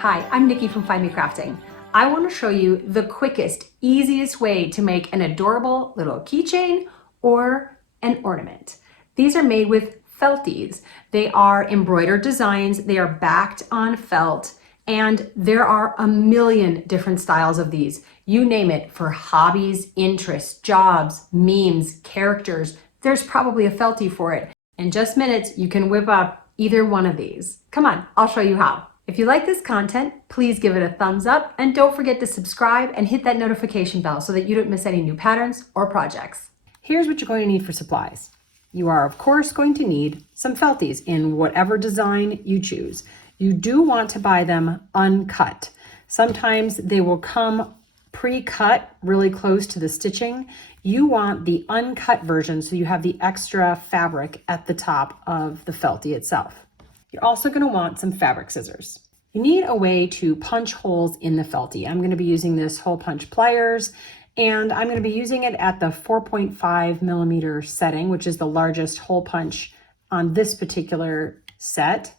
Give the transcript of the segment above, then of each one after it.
Hi, I'm Nikki from Find Me Crafting. I want to show you the quickest, easiest way to make an adorable little keychain or an ornament. These are made with Felties. They are embroidered designs, they are backed on felt, and there are a million different styles of these. You name it, for hobbies, interests, jobs, memes, characters, there's probably a Feltie for it. In just minutes, you can whip up either one of these. Come on, I'll show you how. If you like this content, please give it a thumbs up and don't forget to subscribe and hit that notification bell so that you don't miss any new patterns or projects. Here's what you're going to need for supplies. You are, of course, going to need some Felties in whatever design you choose. You do want to buy them uncut. Sometimes they will come pre-cut really close to the stitching. You want the uncut version so you have the extra fabric at the top of the Feltie itself. You're also going to want some fabric scissors. You need a way to punch holes in the Feltie. I'm going to be using this hole punch pliers, and I'm going to be using it at the 4.5 millimeter setting, which is the largest hole punch on this particular set.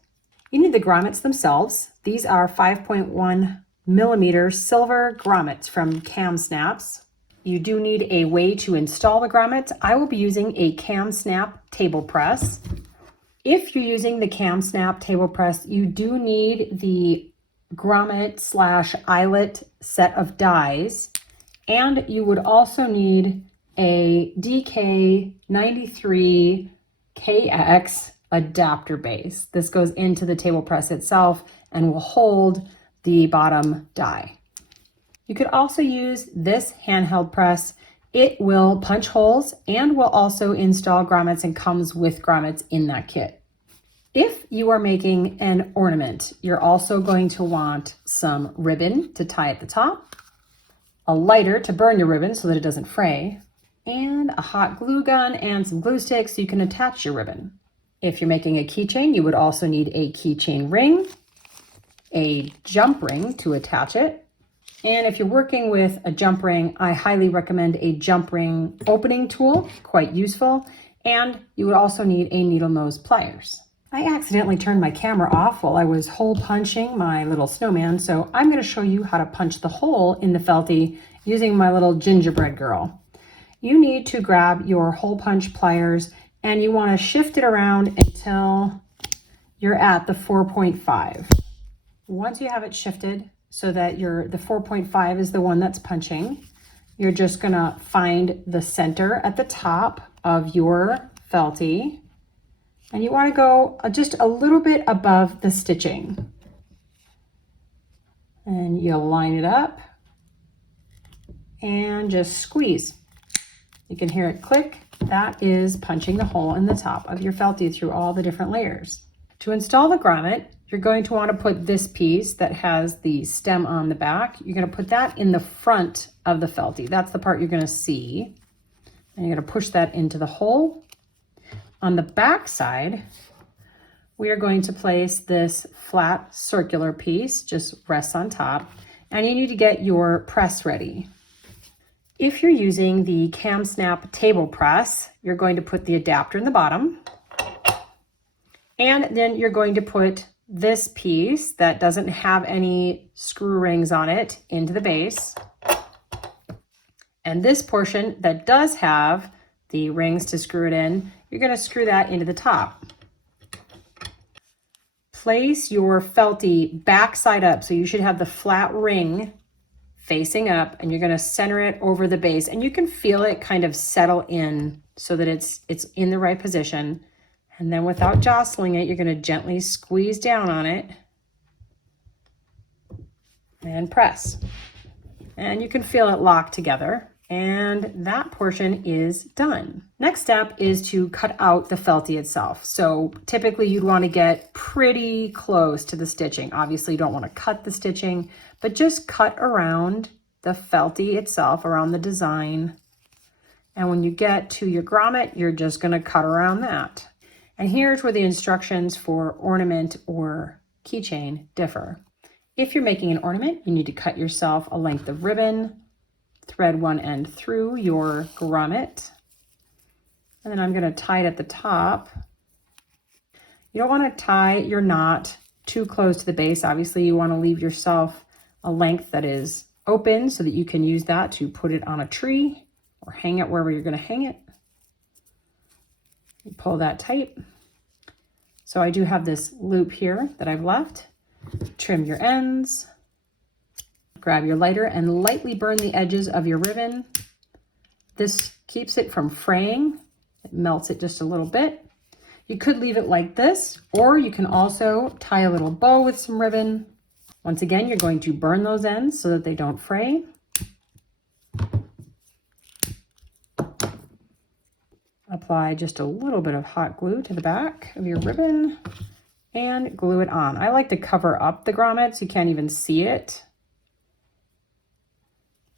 You need the grommets themselves. These are 5.1 millimeter silver grommets from Cam Snaps. You do need a way to install the grommets. I will be using a Cam Snap table press. If you're using the Cam Snap table press, you do need the grommet / eyelet set of dies, and you would also need a DK93KX adapter base. This goes into the table press itself and will hold the bottom die. You could also use this handheld press. It will punch holes and will also install grommets and comes with grommets in that kit. If you are making an ornament, you're also going to want some ribbon to tie at the top, a lighter to burn your ribbon so that it doesn't fray, and a hot glue gun and some glue sticks so you can attach your ribbon. If you're making a keychain, you would also need a keychain ring, a jump ring to attach it, and if you're working with a jump ring, I highly recommend a jump ring opening tool, quite useful, and you would also need a needle nose pliers. I accidentally turned my camera off while I was hole punching my little snowman, so I'm going to show you how to punch the hole in the Feltie using my little gingerbread girl. You need to grab your hole punch pliers and you want to shift it around until you're at the 4.5. Once you have it shifted so that the 4.5 is the one that's punching, you're just going to find the center at the top of your Feltie. And you want to go just a little bit above the stitching. And you'll line it up and just squeeze. You can hear it click. That is punching the hole in the top of your Feltie through all the different layers. To install the grommet, you're going to want to put this piece that has the stem on the back. You're going to put that in the front of the Feltie. That's the part you're going to see. And you're going to push that into the hole. On the back side, we are going to place this flat circular piece, just rests on top, and you need to get your press ready. If you're using the Cam Snap table press, you're going to put the adapter in the bottom, and then you're going to put this piece that doesn't have any screw rings on it into the base, and this portion that does have the rings to screw it in, you're going to screw that into the top. Place your Feltie back side up, so you should have the flat ring facing up, and you're going to center it over the base, and you can feel it kind of settle in so that it's in the right position. And then without jostling it, you're going to gently squeeze down on it and press. And you can feel it lock together. And that portion is done. Next step is to cut out the Feltie itself. So typically you'd want to get pretty close to the stitching. Obviously you don't want to cut the stitching, but just cut around the Feltie itself, around the design. And when you get to your grommet, you're just going to cut around that. And here's where the instructions for ornament or keychain differ. If you're making an ornament, you need to cut yourself a length of ribbon, thread one end through your grommet, and then I'm going to tie it at the top. You don't want to tie your knot too close to the base. Obviously, you want to leave yourself a length that is open so that you can use that to put it on a tree or hang it wherever you're going to hang it. You pull that tight. So I do have this loop here that I've left. Trim your ends. Grab your lighter and lightly burn the edges of your ribbon. This keeps it from fraying. It melts it just a little bit. You could leave it like this, or you can also tie a little bow with some ribbon. Once again, you're going to burn those ends so that they don't fray. Apply just a little bit of hot glue to the back of your ribbon and glue it on. I like to cover up the grommet so you can't even see it.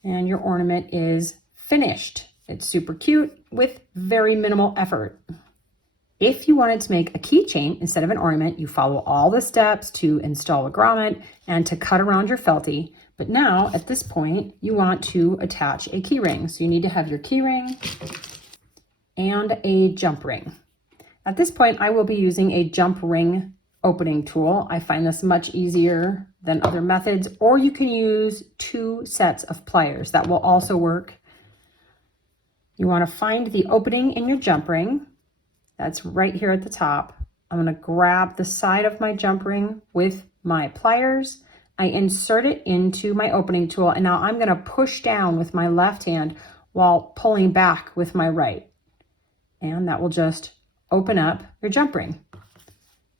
And your ornament is finished. It's super cute with very minimal effort. If you wanted to make a keychain instead of an ornament, you follow all the steps to install a grommet and to cut around your Feltie. But now at this point, you want to attach a key ring. So you need to have your key ring and a jump ring. At this point, I will be using a jump ring opening tool. I find this much easier than other methods, or you can use 2 sets of pliers. That will also work. You want to find the opening in your jump ring. That's right here at the top. I'm going to grab the side of my jump ring with my pliers. I insert it into my opening tool, and now I'm going to push down with my left hand while pulling back with my right. And that will just open up your jump ring.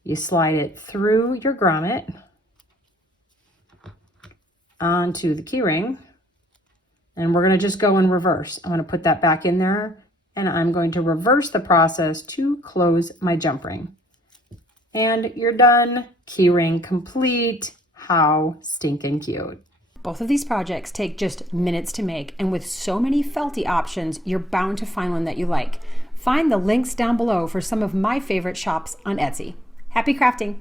You slide it through your grommet onto the key ring, and we're going to just go in reverse. I'm going to put that back in there, and I'm going to reverse the process to close my jump ring. And you're done. Key ring complete. How stinking cute. Both of these projects take just minutes to make, and with so many Feltie options, you're bound to find one that you like. Find the links down below for some of my favorite shops on Etsy. Happy crafting!